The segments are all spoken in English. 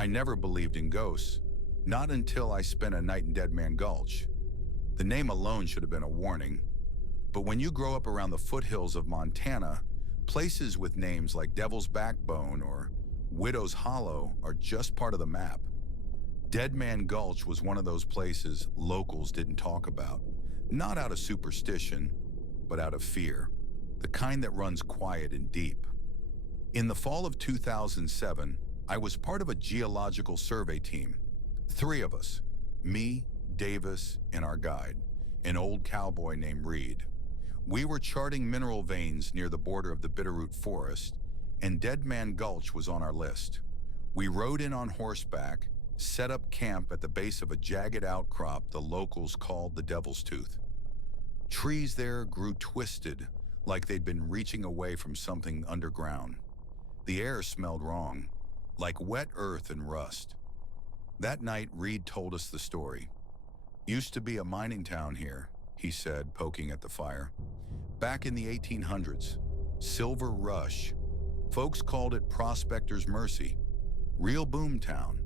I never believed in ghosts, not until I spent a night in Dead Man Gulch. The name alone should have been a warning, but when you grow up around the foothills of Montana, places with names like Devil's Backbone or Widow's Hollow are just part of the map. Dead Man Gulch was one of those places locals didn't talk about, not out of superstition, but out of fear, the kind that runs quiet and deep. In the fall of 2007, I was part of a geological survey team. 3 of us, me, Davis, and our guide, an old cowboy named Reed. We were charting mineral veins near the border of the Bitterroot Forest, and Dead Man Gulch was on our list. We rode in on horseback, set up camp at the base of a jagged outcrop the locals called the Devil's Tooth. Trees there grew twisted, like they'd been reaching away from something underground. The air smelled wrong, like wet earth and rust. That night, Reed told us the story. Used to be a mining town here, he said, poking at the fire. Back in the 1800s, Silver Rush. Folks called it Prospector's Mercy. Real boom town.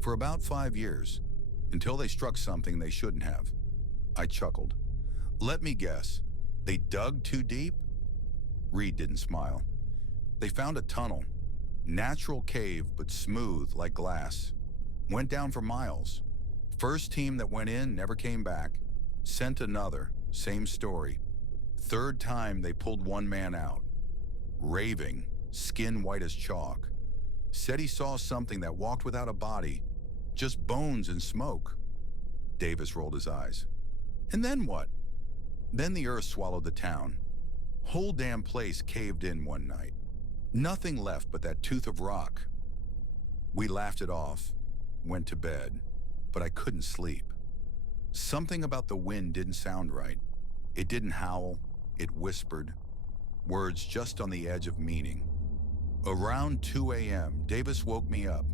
For about 5 years, until they struck something they shouldn't have. I chuckled. Let me guess, they dug too deep? Reed didn't smile. They found a tunnel. Natural cave, but smooth like glass. Went down for miles. First team that went in never came back. Sent another, same story. Third time they pulled one man out. Raving, skin white as chalk. Said he saw something that walked without a body, just bones and smoke. Davis rolled his eyes. And then what? Then the earth swallowed the town. Whole damn place caved in one night. Nothing left but that tooth of rock. We laughed it off, went to bed, but I couldn't sleep. Something about the wind didn't sound right. It didn't howl, it whispered, words just on the edge of meaning. Around 2 a.m., Davis woke me up,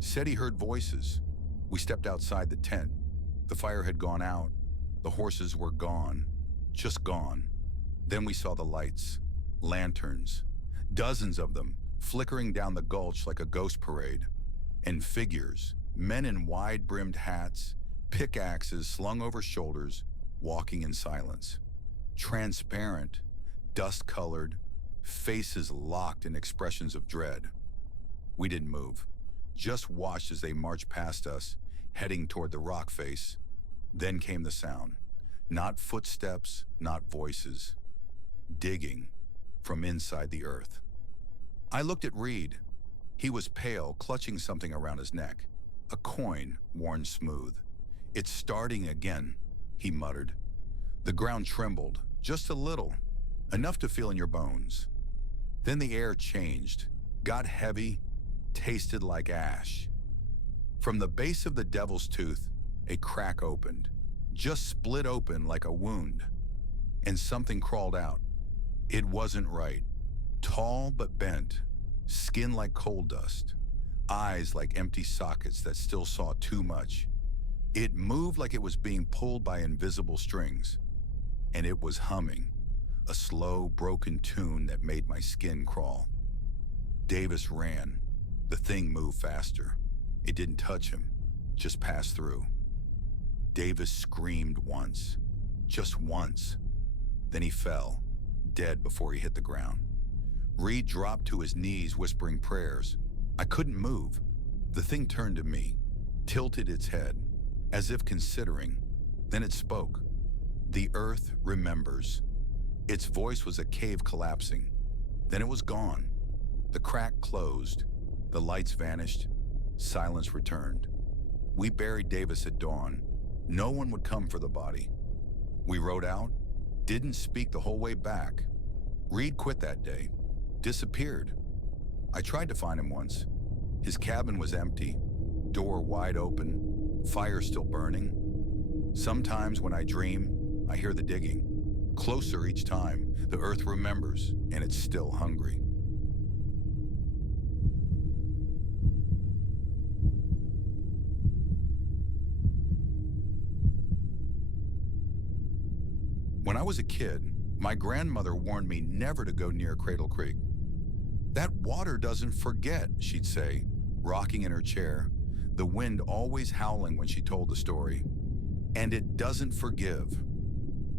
said he heard voices. We stepped outside the tent. The fire had gone out. The horses were gone, just gone. Then we saw the lights, lanterns, dozens of them, flickering down the gulch like a ghost parade. And figures, men in wide-brimmed hats, pickaxes slung over shoulders, walking in silence. Transparent, dust-colored, faces locked in expressions of dread. We didn't move, just watched as they marched past us, heading toward the rock face. Then came the sound. Not footsteps, not voices. Digging from inside the earth. I looked at Reed. He was pale, clutching something around his neck. A coin worn smooth. It's starting again, he muttered. The ground trembled, just a little, enough to feel in your bones. Then the air changed, got heavy, tasted like ash. From the base of the Devil's Tooth, a crack opened, just split open like a wound, and something crawled out. It wasn't right. Tall but bent, skin like coal dust, eyes like empty sockets that still saw too much. It moved like it was being pulled by invisible strings, and it was humming, a slow, broken tune that made my skin crawl. Davis ran. The thing moved faster. It didn't touch him, just passed through. Davis screamed once, just once. Then he fell, dead before he hit the ground. Reed dropped to his knees, whispering prayers. I couldn't move. The thing turned to me, tilted its head, as if considering. Then it spoke. The earth remembers. Its voice was a cave collapsing. Then it was gone. The crack closed. The lights vanished. Silence returned. We buried Davis at dawn. No one would come for the body. We rode out, didn't speak the whole way back. Reed quit that day, disappeared. I tried to find him once. His cabin was empty, door wide open, fire still burning. Sometimes when I dream, I hear the digging. Closer each time, the earth remembers, and it's still hungry. When I was a kid, my grandmother warned me never to go near Cradle Creek. That water doesn't forget, she'd say, rocking in her chair. the wind always howling when she told the story. And it doesn't forgive.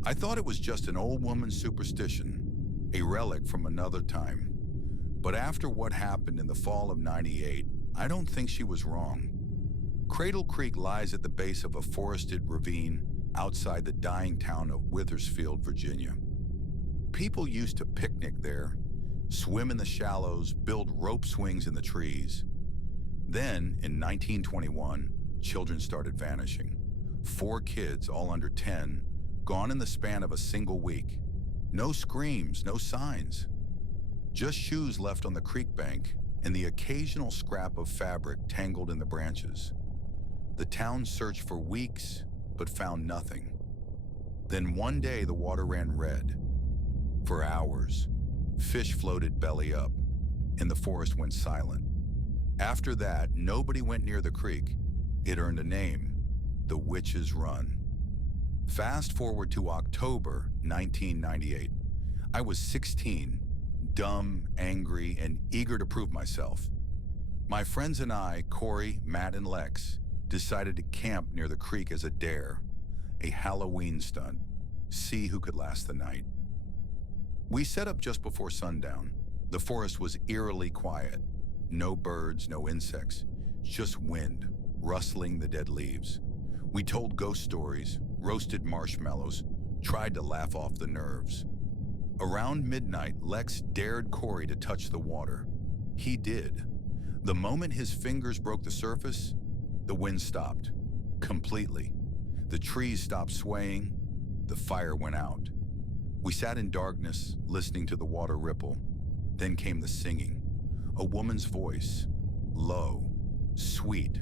I thought it was just an old woman's superstition, a relic from another time. But after what happened in the fall of '98, I don't think she was wrong. Cradle Creek lies at the base of a forested ravine outside the dying town of Withersfield, Virginia. People used to picnic there, swim in the shallows, build rope swings in the trees. Then, in 1921, children started vanishing. 4 kids, all under 10, gone in the span of a single week. No screams, no signs. Just shoes left on the creek bank and the occasional scrap of fabric tangled in the branches. The town searched for weeks, but found nothing. Then one day the water ran red. For hours, fish floated belly up, and the forest went silent. After that, nobody went near the creek. It earned a name, the Witch's Run. Fast forward to October 1998. I was 16, dumb, angry, and eager to prove myself. My friends and I, Corey, Matt, and Lex, decided to camp near the creek as a dare, a Halloween stunt, see who could last the night. We set up just before sundown. The forest was eerily quiet. No birds, no insects, just wind, rustling the dead leaves. We told ghost stories, roasted marshmallows, tried to laugh off the nerves. Around midnight, Lex dared Corey to touch the water. He did. The moment his fingers broke the surface, the wind stopped, completely. The trees stopped swaying, the fire went out. We sat in darkness, listening to the water ripple. Then came the singing. A woman's voice, low, sweet,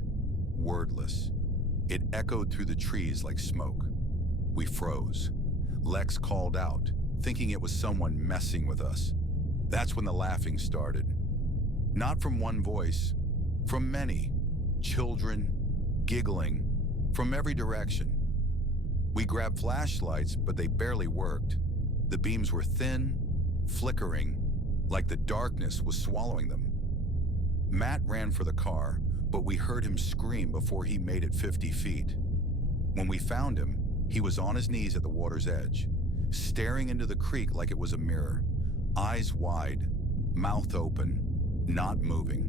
wordless. It echoed through the trees like smoke. We froze. Lex called out, thinking it was someone messing with us. That's when the laughing started. Not from one voice, from many. Children, giggling, from every direction. We grabbed flashlights, but they barely worked. The beams were thin, flickering, like the darkness was swallowing them. Matt ran for the car, but we heard him scream before he made it 50 feet. When we found him, he was on his knees at the water's edge, staring into the creek like it was a mirror, eyes wide, mouth open, not moving.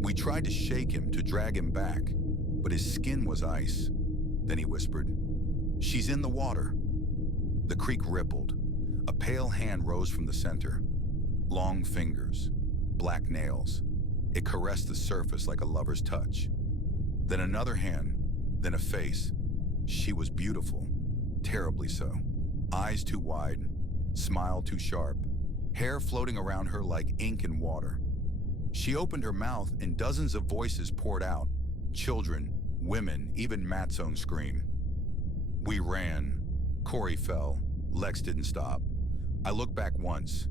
We tried to shake him, to drag him back, but his skin was ice. Then he whispered, "She's in the water." The creek rippled. A pale hand rose from the center. Long fingers, black nails. It caressed the surface like a lover's touch. Then another hand, then a face. She was beautiful, terribly so. Eyes too wide, smile too sharp, hair floating around her like ink in water. She opened her mouth and dozens of voices poured out. Children, women, even Matt's own scream. We ran. Corey fell. Lex didn't stop. I looked back once.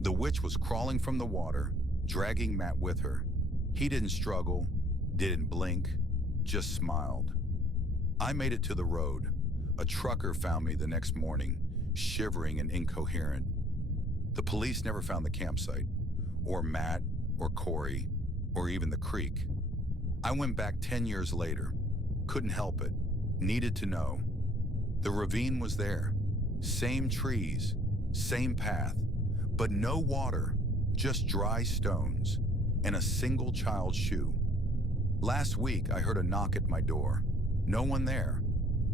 The witch was crawling from the water, dragging Matt with her. He didn't struggle, didn't blink, just smiled. I made it to the road. A trucker found me the next morning, shivering and incoherent. The police never found the campsite, or Matt, or Corey, or even the creek. I went back 10 years later. Couldn't help it. Needed to know. The ravine was there. Same trees, same path, but no water, just dry stones and a single child's shoe. Last week, I heard a knock at my door. No one there,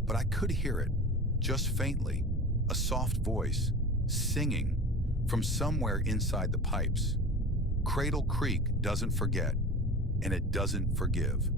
but I could hear it, just faintly, a soft voice, singing from somewhere inside the pipes. Cradle Creek doesn't forget, and it doesn't forgive.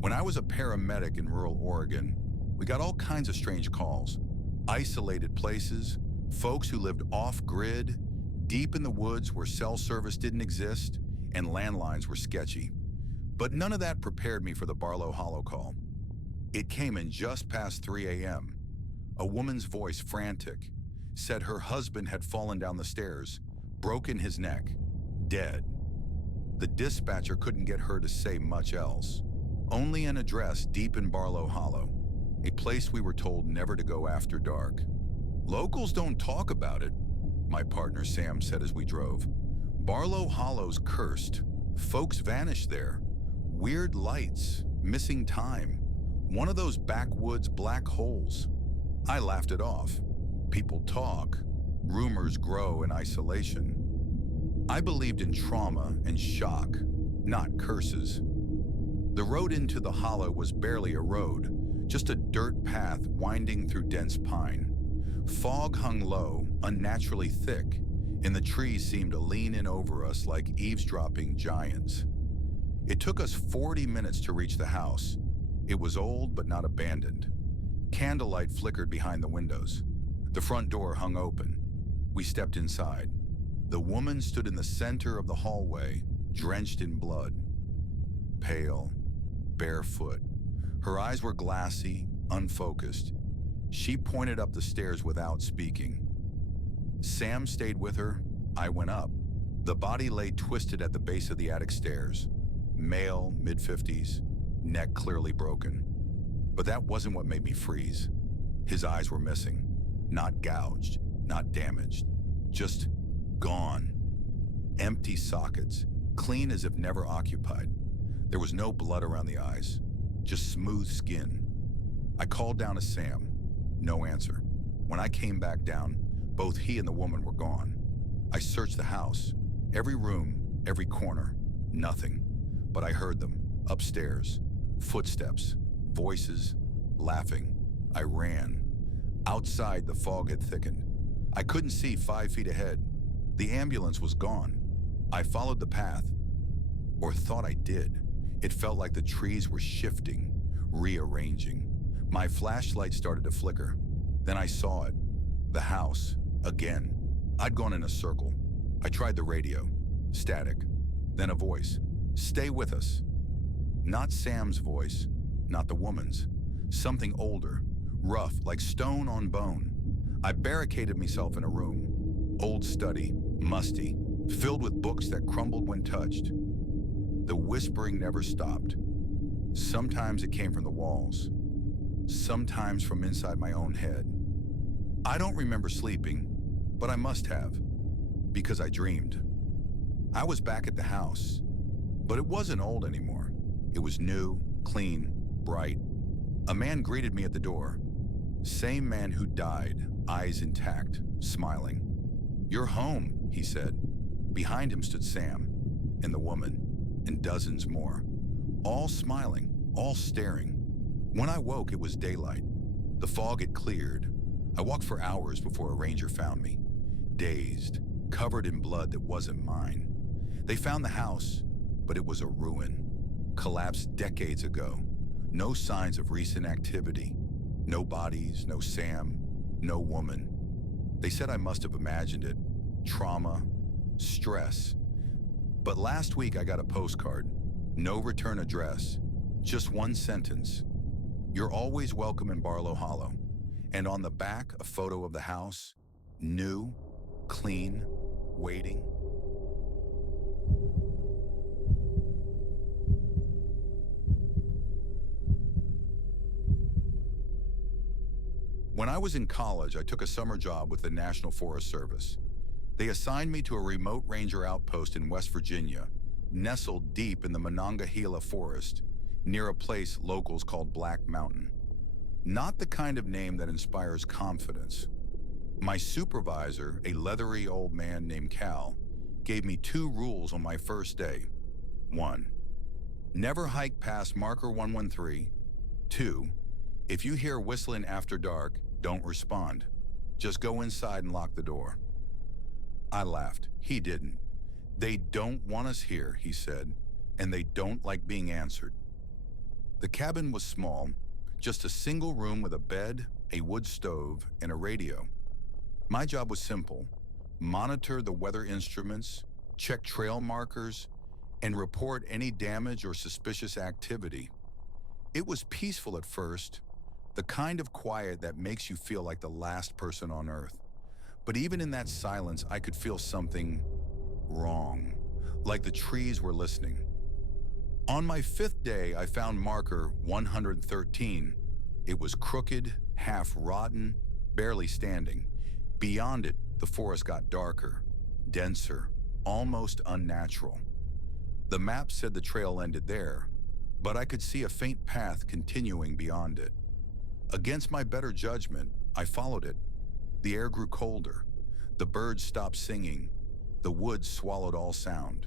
When I was a paramedic in rural Oregon, we got all kinds of strange calls. Isolated places, folks who lived off-grid, deep in the woods where cell service didn't exist, and landlines were sketchy. But none of that prepared me for the Barlow Hollow call. It came in just past 3 a.m. A woman's voice, frantic, said her husband had fallen down the stairs, broken his neck, dead. The dispatcher couldn't get her to say much else. Only an address deep in Barlow Hollow, a place we were told never to go after dark. Locals don't talk about it, my partner Sam said as we drove. Barlow Hollow's cursed. Folks vanish there. Weird lights, missing time. One of those backwoods black holes. I laughed it off. People talk. Rumors grow in isolation. I believed in trauma and shock, not curses. The road into the hollow was barely a road, just a dirt path winding through dense pine. Fog hung low, unnaturally thick, and the trees seemed to lean in over us like eavesdropping giants. It took us 40 minutes to reach the house. It was old but not abandoned. Candlelight flickered behind the windows. The front door hung open. We stepped inside. The woman stood in the center of the hallway, drenched in blood. Pale, barefoot. Her eyes were glassy, unfocused. She pointed up the stairs without speaking. Sam stayed with her. I went up. The body lay twisted at the base of the attic stairs. Male, mid-50s, neck clearly broken. But that wasn't what made me freeze. His eyes were missing. Not gouged, not damaged. Just gone. Empty sockets, clean as if never occupied. There was no blood around the eyes, just smooth skin. I called down to Sam. No answer. When I came back down, both he and the woman were gone. I searched the house, every room, every corner, nothing. But I heard them, upstairs, footsteps, voices, laughing. I ran. Outside, the fog had thickened. I couldn't see 5 feet ahead. The ambulance was gone. I followed the path, or thought I did. It felt like the trees were shifting, rearranging. My flashlight started to flicker. Then I saw it. The house. Again. I'd gone in a circle. I tried the radio. Static. Then a voice. Stay with us. Not Sam's voice. Not the woman's. Something older. Rough, like stone on bone. I barricaded myself in a room. Old study. Musty. Filled with books that crumbled when touched. The whispering never stopped. Sometimes it came from the walls. Sometimes from inside my own head. I don't remember sleeping, but I must have, because I dreamed. I was back at the house, but it wasn't old anymore. It was new, clean, bright. A man greeted me at the door. Same man who died, eyes intact, smiling. "You're home," he said. Behind him stood Sam, and the woman, and dozens more. All smiling, all staring. When I woke, it was daylight. The fog had cleared. I walked for hours before a ranger found me. Dazed, covered in blood that wasn't mine. They found the house, but it was a ruin. Collapsed decades ago. No signs of recent activity. No bodies, no Sam, no woman. They said I must have imagined it. Trauma, stress. But last week I got a postcard. No return address. Just one sentence. "You're always welcome in Barlow Hollow." And on the back, a photo of the house. New, clean, waiting. When I was in college, I took a summer job with the National Forest Service. They assigned me to a remote ranger outpost in West Virginia, nestled deep in the Monongahela Forest, near a place locals called Black Mountain. Not the kind of name that inspires confidence. My supervisor, a leathery old man named Cal, gave me 2 rules on my first day. 1. Never hike past marker 113. 2. If you hear whistling after dark, don't respond. Just go inside and lock the door. I laughed. He didn't. "They don't want us here," he said, "and they don't like being answered." The cabin was small, just a single room with a bed, a wood stove, and a radio. My job was simple: monitor the weather instruments, check trail markers, and report any damage or suspicious activity. It was peaceful at first, the kind of quiet that makes you feel like the last person on earth. But even in that silence, I could feel something wrong, like the trees were listening. On my 5th day, I found marker 113. It was crooked, half rotten, barely standing. Beyond it, the forest got darker, denser, almost unnatural. The map said the trail ended there, but I could see a faint path continuing beyond it. Against my better judgment, I followed it. The air grew colder. The birds stopped singing. The woods swallowed all sound.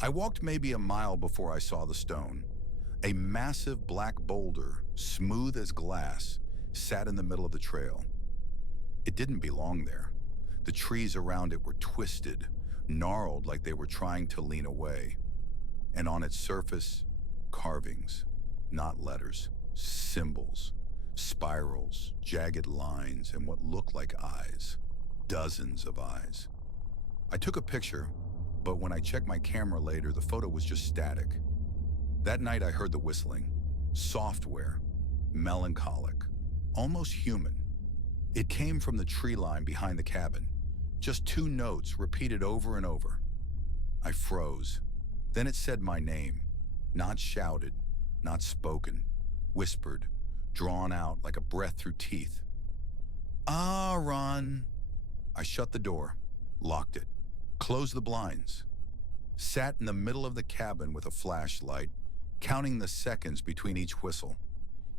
I walked maybe a mile before I saw the stone. A massive black boulder, smooth as glass, sat in the middle of the trail. It didn't belong there. The trees around it were twisted, gnarled like they were trying to lean away. And on its surface, carvings, not letters, symbols, spirals, jagged lines, and what looked like eyes. Dozens of eyes. I took a picture, but when I checked my camera later, the photo was just static. That night I heard the whistling. Software, melancholic, almost human. It came from the tree line behind the cabin. Just 2 notes repeated over and over. I froze. Then it said my name. Not shouted, not spoken. Whispered, drawn out like a breath through teeth. Ron. I shut the door, locked it, closed the blinds. Sat in the middle of the cabin with a flashlight, counting the seconds between each whistle.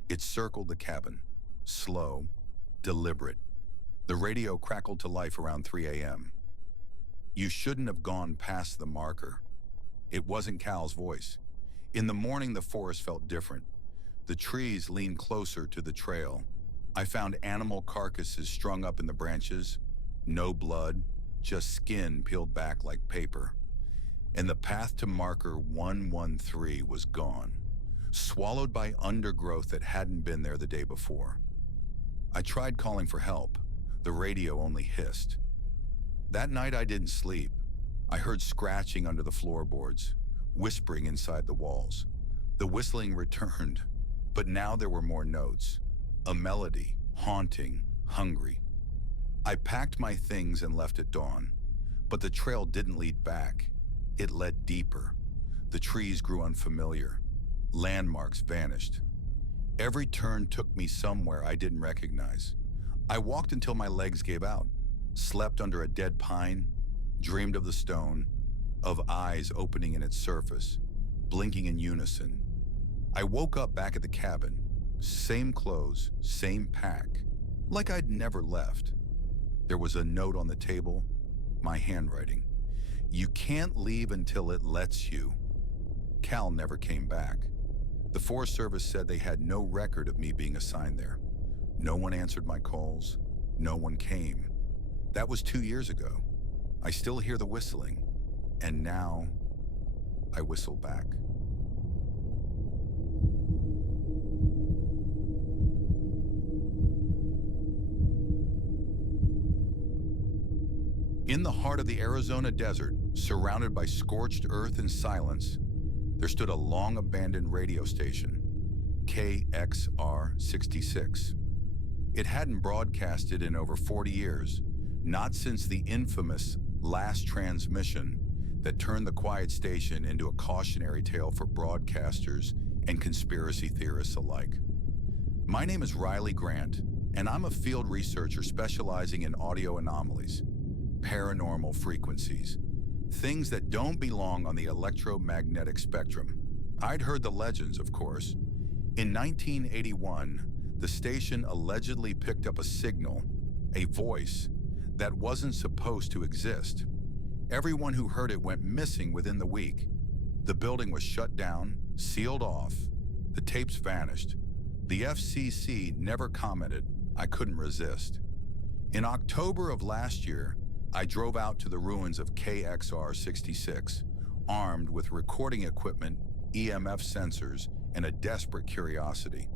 It circled the cabin, slow, deliberate. The radio crackled to life around 3 a.m. You shouldn't have gone past the marker. It wasn't Cal's voice. In the morning, the forest felt different. The trees leaned closer to the trail. I found animal carcasses strung up in the branches. No blood, just skin peeled back like paper. And the path to marker 113 was gone, swallowed by undergrowth that hadn't been there the day before. I tried calling for help. The radio only hissed. That night I didn't sleep. I heard scratching under the floorboards, whispering inside the walls. The whistling returned, but now there were more notes. A melody, haunting, hungry. I packed my things and left at dawn, but the trail didn't lead back. It led deeper. The trees grew unfamiliar. Landmarks vanished. Every turn took me somewhere I didn't recognize. I walked until my legs gave out, slept under a dead pine, dreamed of the stone, of eyes opening in its surface, blinking in unison. I woke up back at the cabin, same clothes, same pack, like I'd never left. There was a note on the table, my handwriting. You can't leave until it lets you. Cal never came back. The Forest Service said they had no record of me being assigned there. No one answered my calls. No one came. That was 2 years ago. I still hear the whistling, and now I whistle back. In the heart of the Arizona desert, surrounded by scorched earth and silence, there stood a long-abandoned radio station, KXR 66. It hadn't broadcasted in over 40 years, not since the infamous last transmission that turned the quiet station into a cautionary tale for broadcasters and conspiracy theorists alike. My name is Riley Grant, and I'm a field researcher specializing in audio anomalies, paranormal frequencies, things that don't belong on the electromagnetic spectrum. I'd heard the legends, of course. In 1981, the station allegedly picked up a signal, a voice, that wasn't supposed to exist. Everyone who heard it went missing within the week. The building was shut down, sealed off. The tapes vanished. The FCC never commented. I couldn't resist. In October of last year, I drove out to the ruins of KXR 66, armed with recording equipment, EMF sensors, and a desperate curiosity.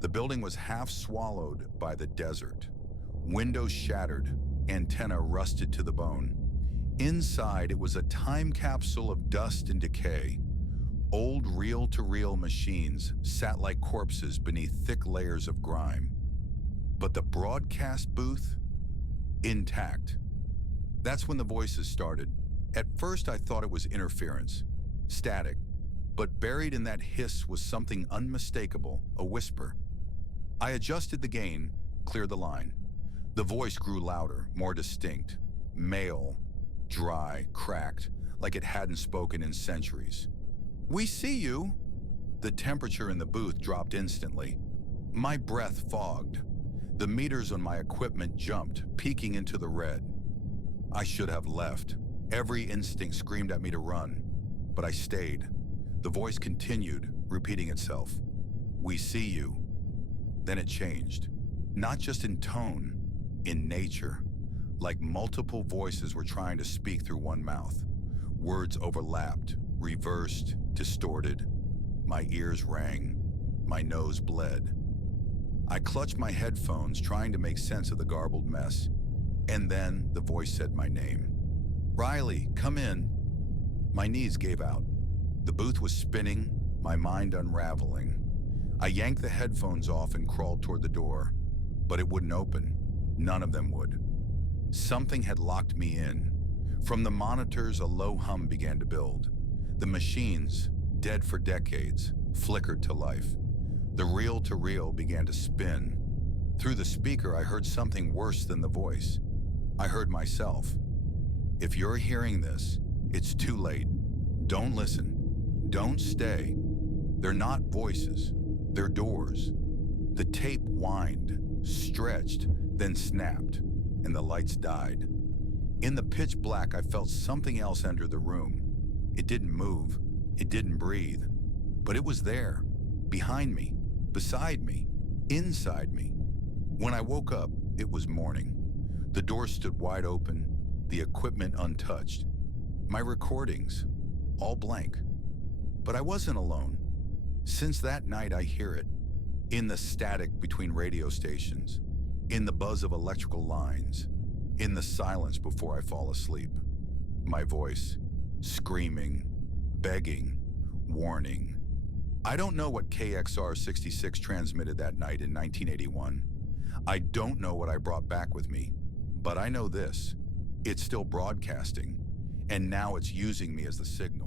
The building was half swallowed by the desert. Windows shattered, antenna rusted to the bone. Inside, it was a time capsule of dust and decay. Old reel-to-reel machines sat like corpses beneath thick layers of grime. But the broadcast booth? Intact. That's when the voices started. At first, I thought it was interference, static, but buried in that hiss was something unmistakable, a whisper. I adjusted the gain, cleared the line. The voice grew louder, more distinct, male, dry, cracked, like it hadn't spoken in centuries. "We see you." The temperature in the booth dropped instantly. My breath fogged. The meters on my equipment jumped, peeking into the red. I should have left. Every instinct screamed at me to run, but I stayed. The voice continued, repeating itself. "We see you." Then it changed. Not just in tone, in nature. Like multiple voices were trying to speak through one mouth. Words overlapped, reversed, distorted. My ears rang. My nose bled. I clutched my headphones, trying to make sense of the garbled mess. And then the voice said my name. "Riley, come in." My knees gave out. The booth was spinning, my mind unraveling. I yanked the headphones off and crawled toward the door, but it wouldn't open. None of them would. Something had locked me in. From the monitors, a low hum began to build. The machines, dead for decades, flickered to life. The reel-to-reel began to spin. Through the speaker, I heard something worse than the voice. I heard myself. "If you're hearing this, it's too late. Don't listen. Don't stay. They're not voices. They're doors." The tape whined, stretched, then snapped, and the lights died. In the pitch black, I felt something else enter the room. It didn't move. It didn't breathe. But it was there, behind me, beside me, inside me. When I woke up, it was morning. The door stood wide open, the equipment untouched. My recordings, all blank. But I wasn't alone. Since that night, I hear it. In the static between radio stations, in the buzz of electrical lines, in the silence before I fall asleep. My voice, screaming, begging, warning. I don't know what KXR 66 transmitted that night in 1981. I don't know what I brought back with me, but I know this. It's still broadcasting, and now it's using me as the signal.